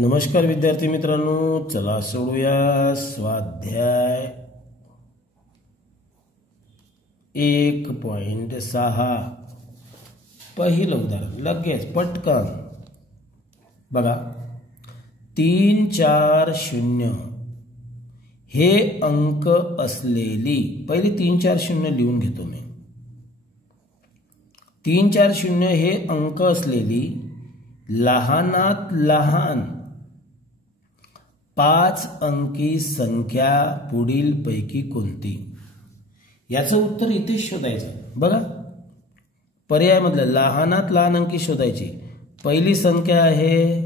नमस्कार विद्यार्थी मित्रांनो, चला सोडूया स्वाध्याय 1.6. पहिलं उदाहरण लगेच पटकन बघा. 3, 4, 0 हे अंक असलेली पहिले 3, 4, 0 लिहून घेतो मी. 3, 4, 0 हे अंक असलेली लहानात लहान 5 अंकी संख्या पुढील पैकी कोणती? याचं उत्तर इथे शोधायचं. बघा, पर्यायामधलं लहानात लहान अंकी शोधायची. पहिली संख्या आहे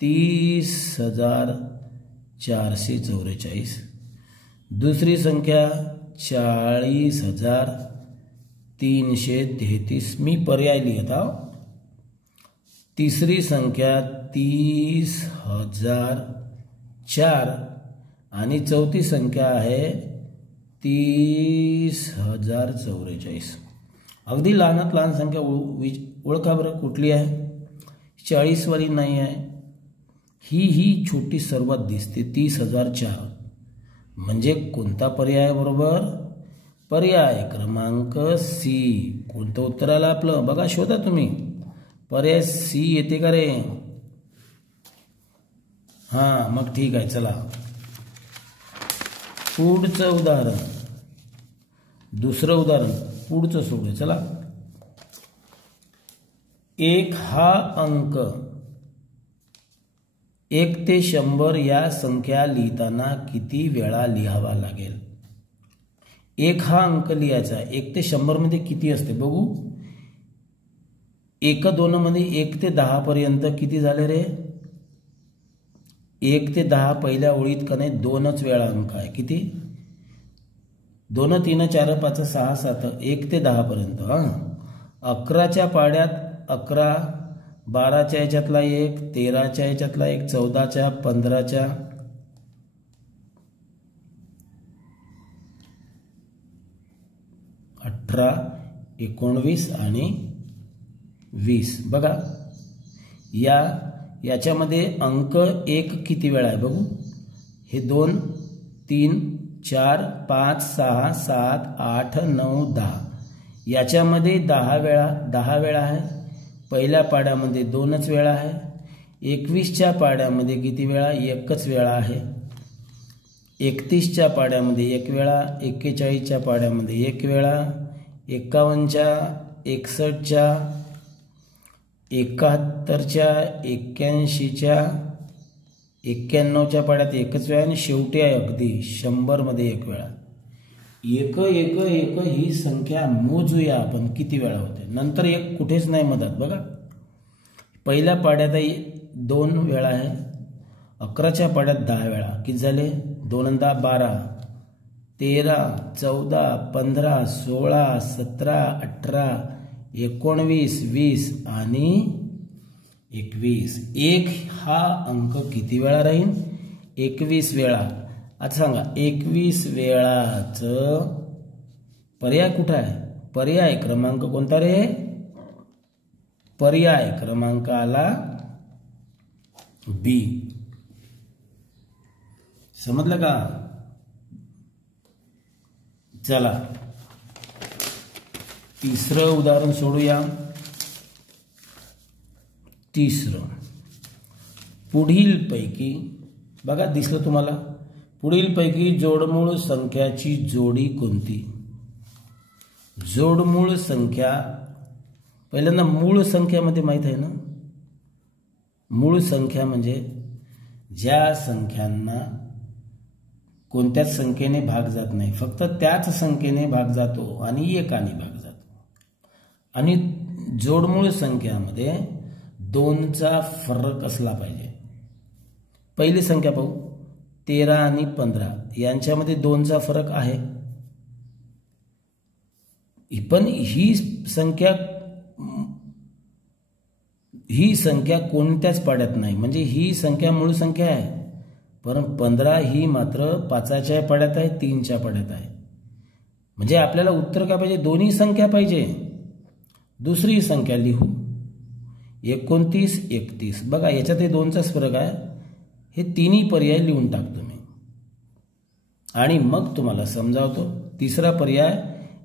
30,444. दुसरी संख्या 40,333. मी पर्याय लिहित आहो. तिसरी संख्या 30,004 आणि चौथी संख्या आहे 30,044. अगदी लहानात लहान संख्या ओळखा बरं, कुठली आहे? 40 वाली नाही आहे, ही छोटी सर्वात दिसते 30,004. म्हणजे कोणता पर्याय बरोबर? पर्याय क्रमांक सी. कोणतं उत्तर आलं आपलं? बघा, शोधा तुम्ही. पर्याय सी येते का रे? हा, मग ठीक आहे. चला पुढचं उदाहरण, दुसरं उदाहरण पुढचं सोडू. चला. 1 हा अंक 1 ते 100 या संख्या लिहिताना किती वेळा लिहावा लागेल? 1 हा अंक लिहायचा. 1 ते 100 मध्ये किती असते बघू. 1, 2 मध्ये 1 ते 10 पर्यंत किती झाले रे? 1 ते 10 पहिल्या ओळीत का नाही 2च वेळा अंक आहे. किती? 2, 3, 4, 5, 6, 7. 1 ते 10 पर्यंत. 11च्या पाड्यात 11, 12च्या याच्यातला 1, 13च्या याच्यातला 1, 14च्या, 15च्या, 18, 19 आणि 20. बघा, याच्यामध्ये अंक 1 किती वेळा आहे बघू. हे 2, 3, 4, 5, 6, 7, 8, 9, 10. याच्यामध्ये 10 वेळा आहे. पहिल्या पाड्यामध्ये 2च वेळा आहे. 21च्या पाड्यामध्ये किती वेळा? 1च वेळा आहे. 31च्या पाड्यामध्ये 1 वेळा. 41च्या पाड्यामध्ये 1 वेळा. 51च्या, 61च्या, 71च्या, 81च्या, 91च्या पाड्यात 1च वेळा आणि शेवटी आहे अगदी 100 मध्ये 1 वेळा. 1 1 1 ही संख्या मोजूया आपण किती वेळा होते. नंतर 1 कुठेच नाही मधात. बघा, पहिल्या पाड्यात 2 वेळा आहे. 11च्या पाड्यात 10 वेळा. किती झाले? 2 आणि 10 12, 13, 14, 15, 16, 17, 18, 19, 20 आणि 21. 1 हा अंक किती वेळा राहील? 21 वेळा. आता सांगा, 21 वेळाचं पर्याय कुठं आहे? पर्याय क्रमांक कोणता रे? पर्याय क्रमांक आला बी. समजलं का? चला तिसरं उदाहरण सोडूया. तिसरं, पुढील पैकी बघा, दिसलं तुम्हाला? पुढील पैकी जोडमूळ संख्याची जोडी कोणती? जोडमूळ संख्या पहिल्यांदा मूळ संख्यामध्ये माहित आहे ना. मूळ संख्या म्हणजे ज्या संख्यांना कोणत्याच संख्येने भाग जात नाही, फक्त त्याच संख्येने भाग जातो आणि एकाने भाग जातो. आणि जोडमूळ संख्यामध्ये 2चा फरक असला पाहिजे. पहिली संख्या पाहू. 13 आणि 15 यांच्यामध्ये 2चा फरक आहे. पण ही संख्या कोणत्याच पाड्यात नाही. म्हणजे ही संख्या मूळ संख्या आहे. पण 15 ही मात्र 5च्या पाड्यात आहे, 3च्या पाड्यात आहे. म्हणजे आपल्याला उत्तर काय पाहिजे? दोन्ही संख्या पाहिजे. दुसरी संख्या लिहू. 29, 31. बघा याच्यात दोनचाच फरक आहे. हे तिन्ही पर्याय लिहून टाकतो मी आणि मग तुम्हाला समजावतो. तिसरा पर्याय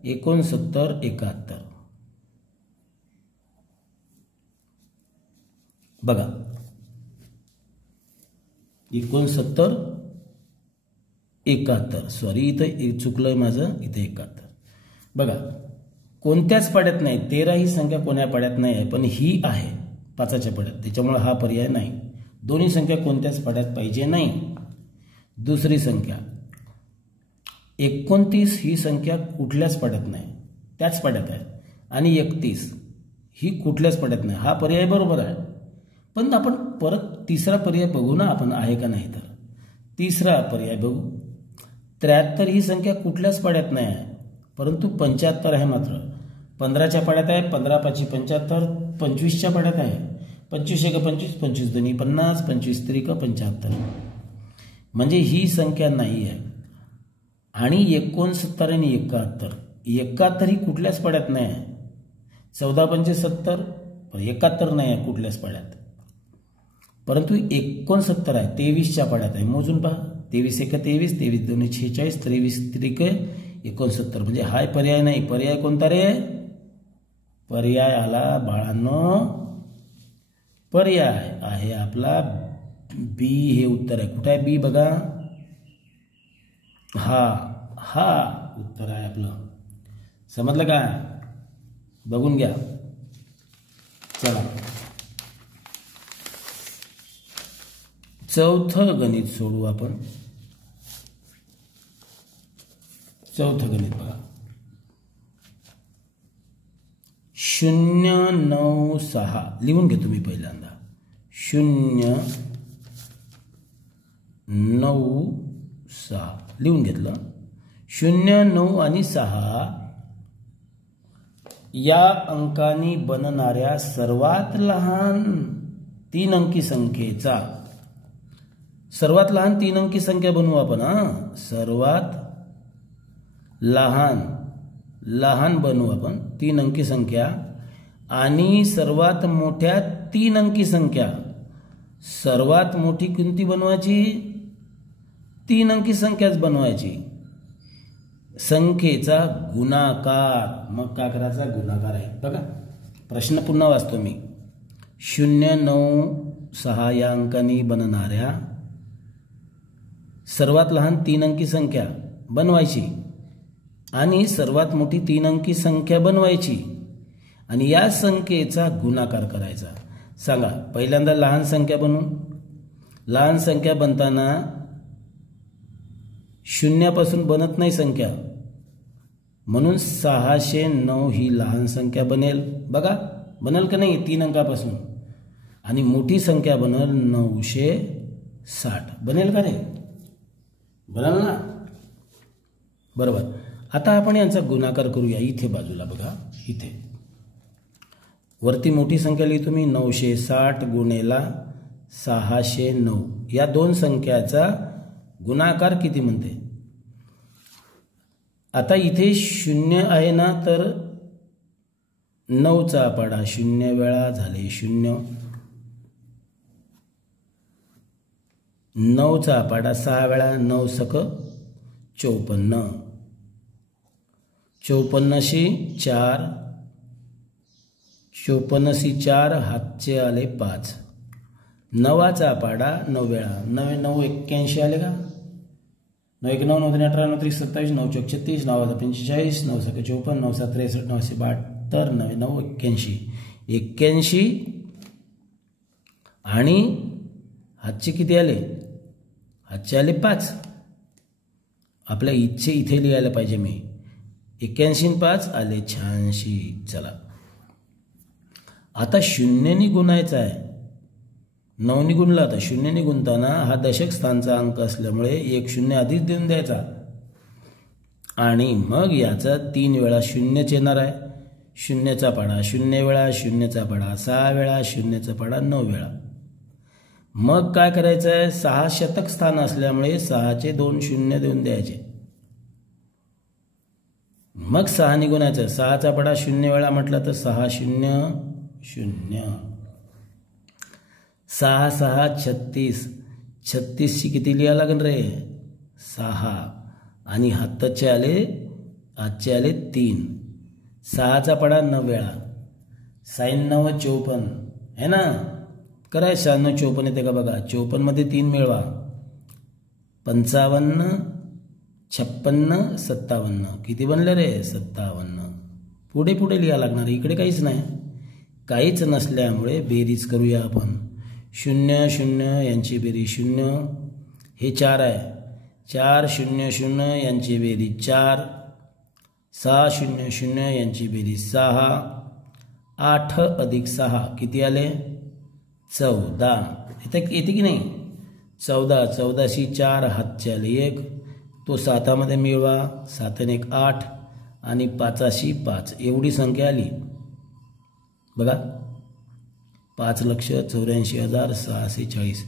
69, 71. बघा 69, 71. सॉरी इथं चुकलंय माझं, इथे 71. बघा कोणत्याच पाड्यात नाही. 13 ही संख्या कोण्या पाड्यात नाही आहे, पण ही आहे 5च्या पाड्यात, त्याच्यामुळे हा पर्याय नाही. दोन्ही संख्या कोणत्याच पाड्यात पाहिजे नाही. दुसरी संख्या 29 ही संख्या कुठल्याच पाड्यात नाही, त्याच पाड्यात आहे. आणि 31 ही कुठल्याच पाड्यात नाही. हा पर्याय बरोबर आहे. पण आपण परत तिसरा पर्याय बघू ना आपण, आहे का नाही. तर तिसरा पर्याय बघू. 73 ही संख्या कुठल्याच पाड्यात नाही आहे, परंतु 75 आहे. मात्र 15च्या पाड्यात आहे. 15 5 75, 25च्या पाड्यात आहे. 25 1 25, 25 2 50, 25 3 75. म्हणजे ही संख्या नाही आहे. आणि 69 आणि 71, 71 ही कुठल्याच पाड्यात नाही आहे. 14 5 70, 71 नाही आहे कुठल्याच पाड्यात, परंतु 69 आहे. 23च्या पाड्यात आहे. मोजून पहा. 23 1 23, 23 2 46, 23 3 69. म्हणजे हा पर्याय नाही. पर्याय कोणता रे? पर्याय आला बाळांनो, पर्याय आहे आपला बी. हे उत्तर आहे. कुठे आहे बी? बघा, हा उत्तर आहे आपलं. समजलं का? बघून घ्या. चला चौथं गणित सोडू आपण. चौथं गणित बघा. 0 9 6 लिहून घेतो मी पहिल्यांदा. 0 9 6 लिहून घेतलं. 0 9 आणि 6 या अंकांनी बनणाऱ्या सर्वात लहान 3 अंकी संख्येचा, सर्वात लहान 3 अंकी संख्या बनवू आपण. सर्वात लहान बनवू आपण 3 अंकी संख्या. आणि सर्वात मोठ्या 3 अंकी संख्या. सर्वात मोठी कोणती बनवायची? 3 अंकी संख्याच बनवायची. संख्येचा गुणाकार. मग काय करायचा? गुणाकार आहे. बघा प्रश्न पुन्हा वाचतो मी. 0 9 6 या अंकांनी बनणाऱ्या सर्वात लहान 3 अंकी संख्या बनवायची आणि सर्वात मोठी 3 अंकी संख्या बनवायची आणि या संख्येचा गुणाकार करायचा. सांगा पहिल्यांदा लहान संख्या बनवू. लहान संख्या बनताना शून्यापासून बनत नाही संख्या, म्हणून 609 ही लहान संख्या बनेल. बघा बनेल का नाही 3 अंकापासून. आणि मोठी संख्या बनेल 960. बनेल का रे? बनेल ना? बरोबर. आता आपण यांचा गुणाकार करूया. इथे बाजूला बघा, इथे वरती मोठी संख्या लिहितो मी. 960 गुणेला 609 या दोन संख्याचा गुणाकार किती म्हणते? आता इथे 0 आहे ना, तर 9चा पाडा 0 वेळा झाले 0. 9चा पाडा 6 वेळा 9 सक 54. 54शी 4, 54शी 4 हातचे आले 5. 9चा पाडा 9 वेळा 9 9 81 आले का? 9 1 9 9 3 18 9 3 27 9 4 36 9 45 9 7 54 9 7 63 9 72 9 9 81 81 आणि हातचे किती आले? हातचे आले 5. आपल्या इच्छे इथे लिहायला पाहिजे मी. 81 5 आले 86. चला आता 0 गुणायचा आहे. 9 गुणला तर 0 गुणताना हा दशक स्थानचा अंक असल्यामुळे 1 0 आधीच देऊन द्यायचा आणि मग याचा 3 वेळा 0 येणार आहे. 0चा पाडा 0 वेळा 0चा पाडा 6 वेळा 0चा पाडा 9 वेळा. मग काय करायचं आहे? 6 शतक स्थान असल्यामुळे 6चे 2 0 देऊन द्यायचे. मग 6 गुणायचं. 6चा पाडा 0 वेळा म्हटलं तर 6 0 0. 6 6 36, 36ची किती लिहा लागेल रे 6 आणि आजचे आले 3, 6चा पडा 9 वेळा, 6 9 54 है ना, कराय 6 9 54 येते का बघा, 54 मध्ये 3 मिळवा, 55 56 57, किती बनले रे 57. पुढे पुढे लिहा लागणार, इकडे काहीच नाही, काहीच नसल्यामुळे बेरीज करूया आपण. 0 0 यांची बेरीज 0, हे 4 आहे, 4 0 0 यांची बेरीज 4, 6 0 0 यांची बेरीज 6, 8 अधिक 6 किती आले 14. येते की नाही 14, 14शी 4 हातचे आले 1, तो 7मध्ये मिळवा, 7 आणि 1 8 आणि 5शी 5, एवढी संख्या आली बघा. 5,84,640.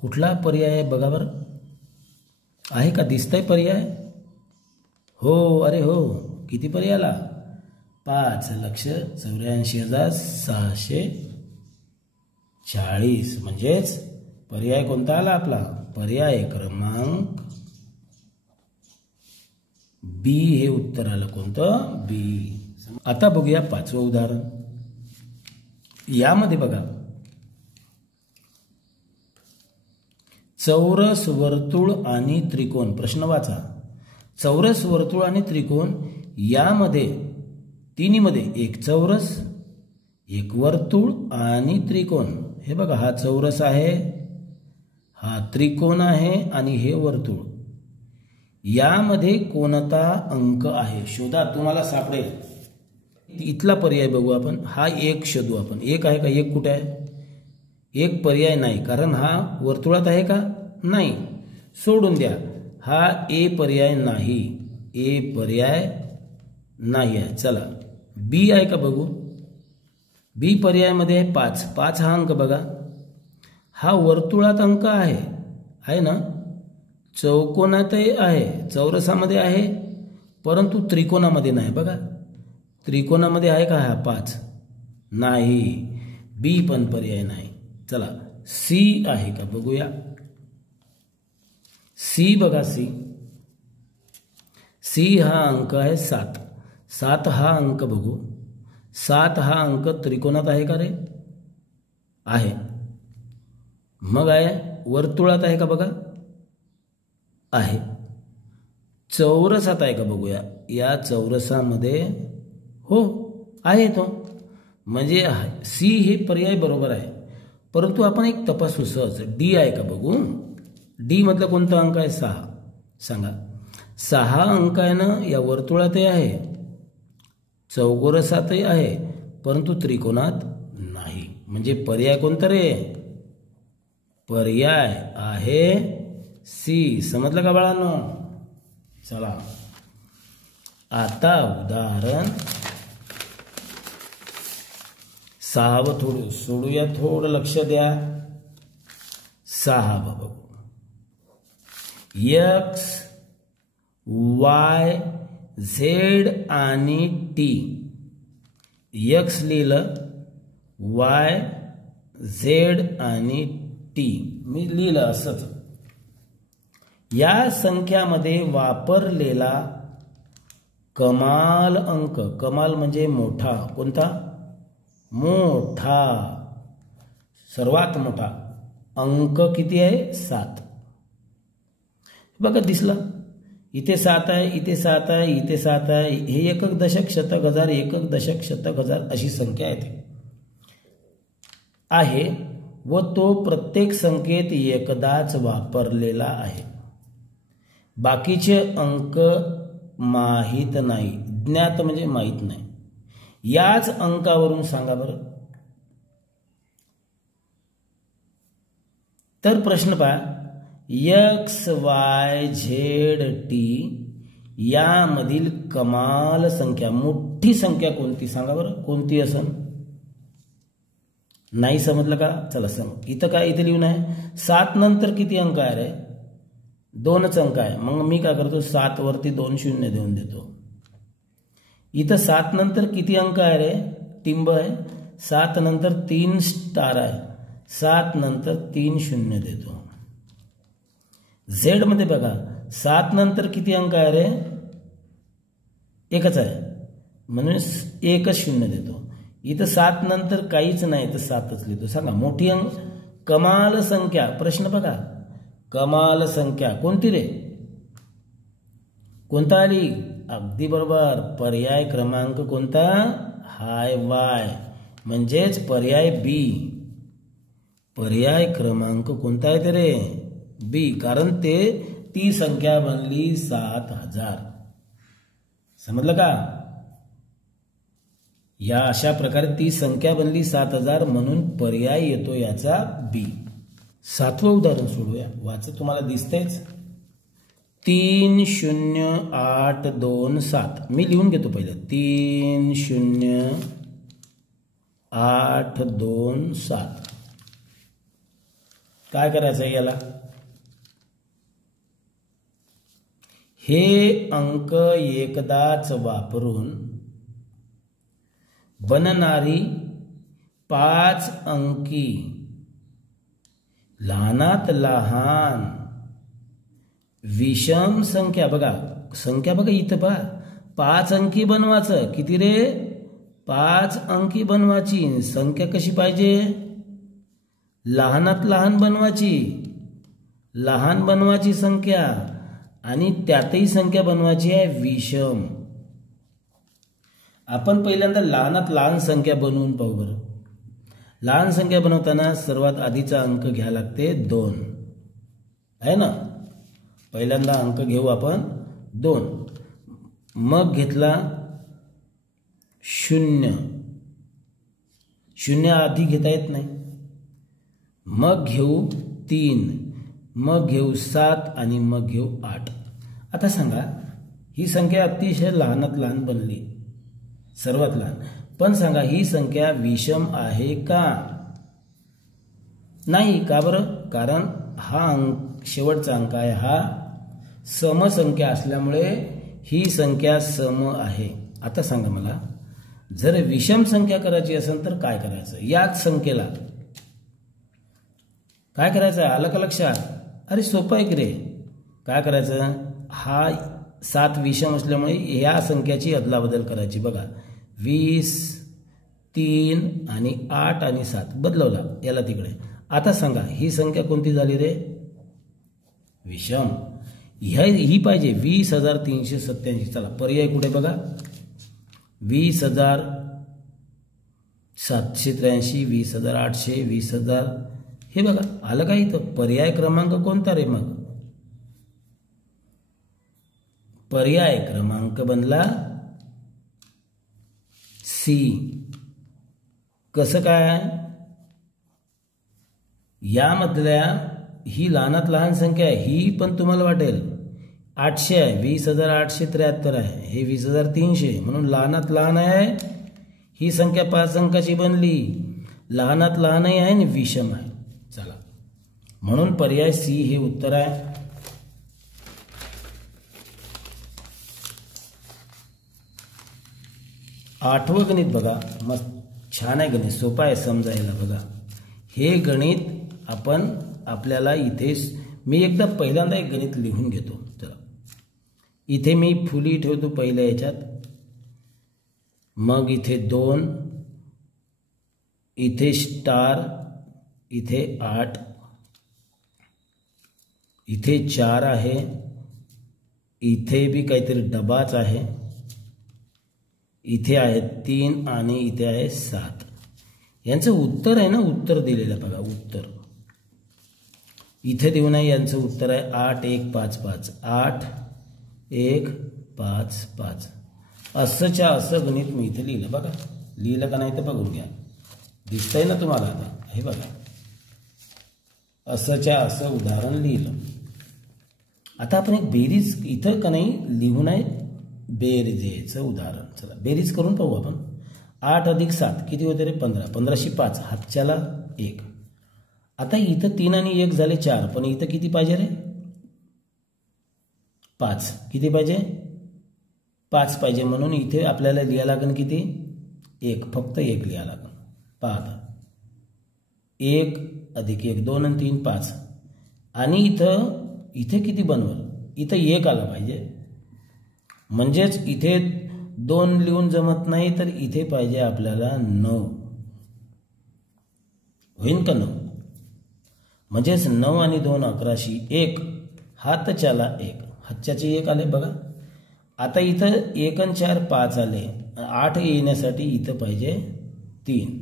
कुठला पर्याय आहे बघा बरं, आहे का, दिसतंय पर्याय? हो, अरे हो, किती पर्याय आला 5,84,640. म्हणजेच पर्याय कोणता आला आपला, पर्याय क्रमांक बी हे उत्तर आलं. कोणतं, बी. आता बघूया 5वं उदाहरण. यामध्ये बघा, चौरस, वर्तुळ आणि त्रिकोण. प्रश्न वाचा. चौरस, वर्तुळ आणि त्रिकोण यामध्ये तिन्हीमध्ये एक चौरस, एक वर्तुळ आणि त्रिकोण. हे बघा, हा चौरस आहे, हा त्रिकोण आहे आणि हे वर्तुळ. यामध्ये कोणता अंक आहे शोधा, तुम्हाला सापडेल. इथला पर्याय बघू आपण, हा एक शोधू आपण. एक आहे का, एक कुठे आहे, एक पर्याय नाही, कारण हा वर्तुळात आहे का, नाही, सोडून द्या. हा ए पर्याय नाही, ए पर्याय नाही आहे. चला बी आहे का बघू. बी पर्यायामध्ये आहे 5, 5 हा अंक बघा, हा वर्तुळात अंक आहे ना, चौकोनातही आहे, चौरसामध्ये आहे, परंतु त्रिकोणामध्ये नाही. बघा त्रिकोणामध्ये आहे का हा 5, नाही, बी पण पर्याय नाही. चला सी आहे का बघूया. सी बघा, सी हा अंक आहे 7, 7 हा अंक बघू, 7 हा अंक त्रिकोणात आहे का रे, आहे. मग आहे वर्तुळात आहे का बघा, आहे. चौरसात आहे का बघूया, या चौरसामध्ये हो आहे तो, म्हणजे सी हे पर्याय बरोबर आहे. परंतु आपण एक तपासू सहज, डी आहे का बघू. डी मधला कोणता अंक आहे 6, सांगा. 6 अंक आहे ना, या वर्तुळातही आहे, चौरसातही आहे, परंतु त्रिकोणात नाही. म्हणजे पर्याय कोणता रे, पर्याय आहे सी. समजलं का बाळांनो. चला आता उदाहरण 6 थोडं सोडूया, थोडं लक्ष द्या. 6 बघू, एक्स वाय झेड आणि टी. एक्स लिहिलं, वाय झेड आणि टी मी लिहिलं असंच. या संख्यामध्ये वापरलेला कमाल अंक, कमाल म्हणजे मोठा, कोणता, मोठा, सर्वात मोठा अंक किती आहे 7. बघा दिसला, इथे 7 आहे, इथे 7 आहे, इथे 7 आहे. हे एकक दशक शतक हजार, एकक दशक शतक हजार अशी संख्या आहे व तो प्रत्येक संख्येत एकदाच वापरलेला आहे. बाकीचे अंक माहित नाही, ज्ञात म्हणजे माहित नाही. याच अंकावरून सांगा बरं. तर प्रश्न पहा, एक्स वाय झेड टी यामधील कमाल संख्या, मोठी संख्या कोणती सांगा बरं, कोणती असेल. नाही समजलं का, चला समज. इथं काय, इथे लिहून आहे 7 नंतर किती अंक आहे रे, 2च अंक आहे. मग मी काय करतो, 7 वरती 2 शून्य देऊन देतो. इथं 7 नंतर किती अंक आहे रे, टिंब आहे. 7 नंतर 3 स्टार आहे, 7 नंतर 3 शून्य देतो. झेड मध्ये बघा 7 नंतर किती अंक आहे रे? एकच आहे म्हणून 1 शून्य देतो. इथं 7 नंतर काहीच नाही तर 7च लिहितो. सांगा मोठी अंक कमाल संख्या. प्रश्न बघा कमाल संख्या कोणती रे? कोणता आली? अगदी बरोबर. पर्याय क्रमांक कोणता? हाय वाय म्हणजेच पर्याय बी. पर्याय क्रमांक कोणता आहे ते रे? बी. कारण ती संख्या बनली 7000. समजलं का? या अशा प्रकारे ती संख्या बनली 7000 म्हणून पर्याय येतो याचा बी. 7वं उदाहरण सोडूया. वाचा तुम्हाला दिसतेच. 30827. मी लिहून घेतो पहिले. 30827. काय करायचं याला? हे अंक एकदाच वापरून बनणारी 5 अंकी लहानात लहान विषम संख्या. बघा संख्या बघा इथं पहा 5 अंकी बनवायचं. किती रे? 5 अंकी बनवायची. संख्या कशी पाहिजे? लहानात लहान बनवायची. लहान बनवायची संख्या आणि त्यातही संख्या बनवायची आहे विषम. आपण पहिल्यांदा लहानात लहान संख्या बनवून पाहू बरं. लहान संख्या बनवताना सर्वात आधीचा अंक घ्यावा लागते 2 आहे ना. पहिल्यांदा अंक घेऊ आपण 2. मग घेतला 0. 0 आधी घेता येत नाही. मग घेऊ 3. मग घेऊ 7 आणि मग घेऊ 8. आता सांगा ही संख्या अतिशय लहानात लहान बनली. सर्वात लहान. पण सांगा ही संख्या विषम आहे का? नाही. का बरं? कारण हा अंक शेवटचा अंक आहे हा समसंख्या असल्यामुळे ही संख्या सम आहे. आता सांगा मला जर विषम संख्या करायची असेल तर काय करायचं? याच संख्येला काय करायचं? आलं का लक्षात? अरे सोपं आहे की रे. काय करायचं? हा 7 विषम असल्यामुळे या संख्याची अदलाबदल करायची. बघा 20 3 आणि 8 आणि 7 बदलवला याला तिकडे. आता सांगा ही संख्या कोणती झाली रे? विषम. ही पाहिजे 20387. चला पर्याय कुठे बघा? 20783, 20800, 20000. हे बघा आलं का इथं? पर्याय क्रमांक कोणता रे? मग पर्याय क्रमांक बनला सी. कसं काय? यामधल्या ही लहानात लहान संख्या आहे. ही पण तुम्हाला वाटेल 800 आहे. 20873 आहे. हे 20300 म्हणून लहानात लहान आहे. ही संख्या 5 अंकाची बनली. लहानात लहानही आहे आणि विषम आहे. चला म्हणून पर्याय सी हे उत्तर आहे. आठवं गणित बघा. मस्त छान आहे गणित. सोपं आहे समजायला. बघा हे गणित आपण आपल्याला इथे मी एकदा पहिल्यांदा एक गणित लिहून घेतो. चला इथे मी फुली ठेवतो पहिल्या याच्यात. मग इथे 2, इथे स्टार, इथे 8, इथे 4 आहे. इथे भी काहीतरी डबाच आहे. इथे आहे 3 आणि इथे आहे 7. यांचं उत्तर आहे ना. उत्तर दिलेलं बघा. उत्तर इथे देऊ नाही. यांचं उत्तर आहे 8155. 8155. असंच्या असं गणित मी इथे लिहिलं. बघा लिहिलं का नाही तर बघून घ्या. दिसतंय ना तुम्हाला? आता हे बघा असंच्या असं उदाहरण लिहिलं. आता आपण एक बेरीज इथं का नाही लिहून आहे बेरजेचं उदाहरण. चला बेरीज करून पाहू आपण. 8 अधिक 7 किती होते रे? 15. 15शी 5 हातच्याला 1. आता इथं 3 आणि 1 झाले 4. पण इथं किती पाहिजे रे? 5. किती पाहिजे? 5 पाहिजे. म्हणून इथे आपल्याला लिहायला लागेल किती? 1. फक्त 1 लिहायला लागेल. पहा 1 अधिक 1 2 आणि 3 5 आणि इथे किती बनवल, इथं 1 आला पाहिजे, म्हणजेच इथे 2 लिहून जमत नाही तर इथे पाहिजे आपल्याला 9. होईन का 9? म्हणजेच 9 आणि 2 11शी 1 हातच्याला 1 हातच्याचे 1 आले बघा. आता इथं 1 आणि 4 5 आले, 8 येण्यासाठी इथं पाहिजे 3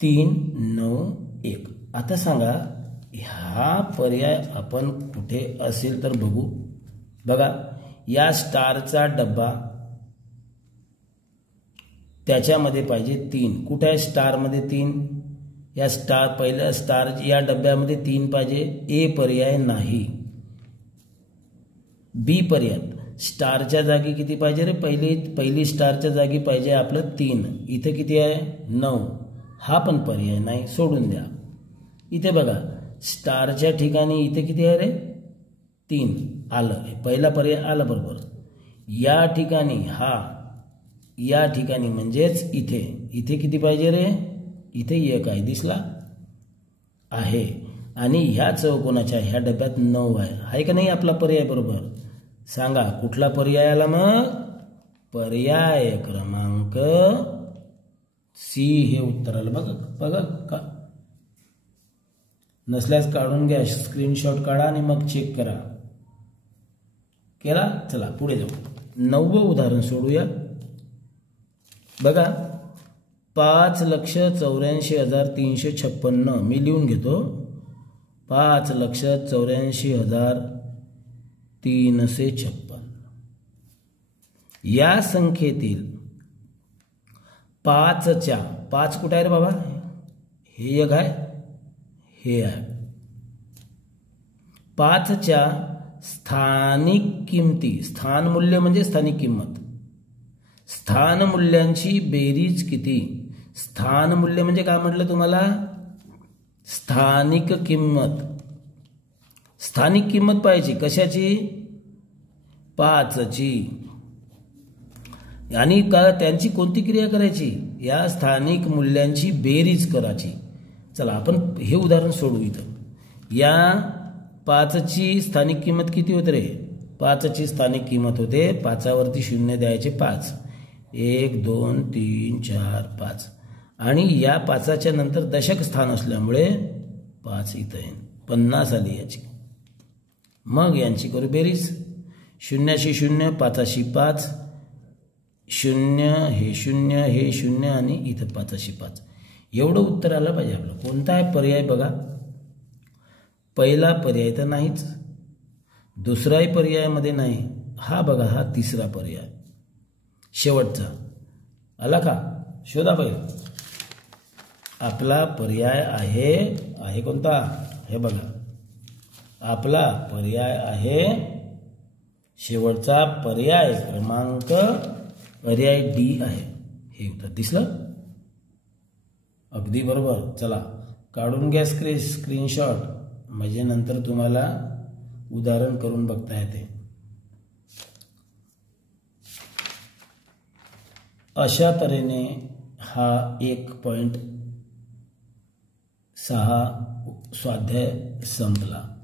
3 9 1. आता सांगा हा पर्याय आपण कुठे असेल तर बघू. बघा या स्टारचा डब्बा त्याच्यामध्ये पाहिजे 3. कुठे आहे स्टारमध्ये 3? या स्टार पहिल्या स्टार या डब्यामध्ये 3 पाहिजे. ए पर्याय नाही. बी पर्याय स्टारच्या जागी किती पाहिजे रे? पहिली स्टारच्या जागी पाहिजे आपलं 3. इथे किती आहे 9. हा पण पर्याय नाही, सोडून द्या. इथे बघा स्टारच्या ठिकाणी इथे किती आहे रे? 3 आलं, पहिला पर्याय आला बरोबर. या ठिकाणी या ठिकाणी म्हणजेच इथे किती पाहिजे रे? इथे 1 आहे, दिसला आहे. आणि ह्या चौकोनाच्या ह्या डब्यात 9 आहे का नाही आपला पर्याय बरोबर? सांगा कुठला पर्याय आला मग? पर्याय क्रमांक सी हे उत्तर आलं. बघा का नसल्यास काढून घ्या, स्क्रीनशॉट काढा आणि मग चेक करा. केला? चला पुढे जाऊ. 9वं उदाहरण सोडूया. बघा 5,84,356 मी लिहून घेतो. 5,84,356 या संख्येतील 5च्या 5 कुठे आहे रे बाबा? हे 1 आहे, हे आहे. 5च्या स्थानिक किमती, स्थान मूल्य म्हणजे स्थानिक किंमत, स्थान मूल्यांची बेरीज किती? स्थान मूल्य म्हणजे काय म्हटलं तुम्हाला? स्थानिक किंमत. स्थानिक किंमत पाहिजे कशाची? 5ची. आणि का त्यांची कोणती क्रिया करायची? या स्थानिक मूल्यांची बेरीज करायची. चला आपण हे उदाहरण सोडू. इथं या 5ची स्थानिक किंमत किती होते रे? 5ची स्थानिक किंमत होते 5वरती 0 द्यायचे 5. 1 2 3 4 5 आणि या 5च्या नंतर दशक स्थान असल्यामुळे 5 इथं येईल, 50 आली याची. मग यांची करू बेरीज. 0शी 0 5शी 5 0 हे 0 हे 0 आणि इथं 5शी 5. एवढं उत्तर आलं पाहिजे आपलं. कोणता आहे पर्याय बघा? पहिला पर्याय तर नाहीच, दुसराही पर्यायामध्ये नाही. हा बघा हा तिसरा पर्याय शेवटचा आला का? शोधा पहिले. आपला पर्याय आहे कोणता? हे बघा आपला पर्याय आहे शेवटचा पर्याय क्रमांक पर्याय डी आहे. हे उत्तर दिसलं? अगदी बरोबर. चला काढून घ्या स्क्रीनशॉट, म्हणजे नंतर तुम्हाला उदाहरण करून बघता येते. अशा तऱ्हेने हा 1.6 स्वाध्याय संपला.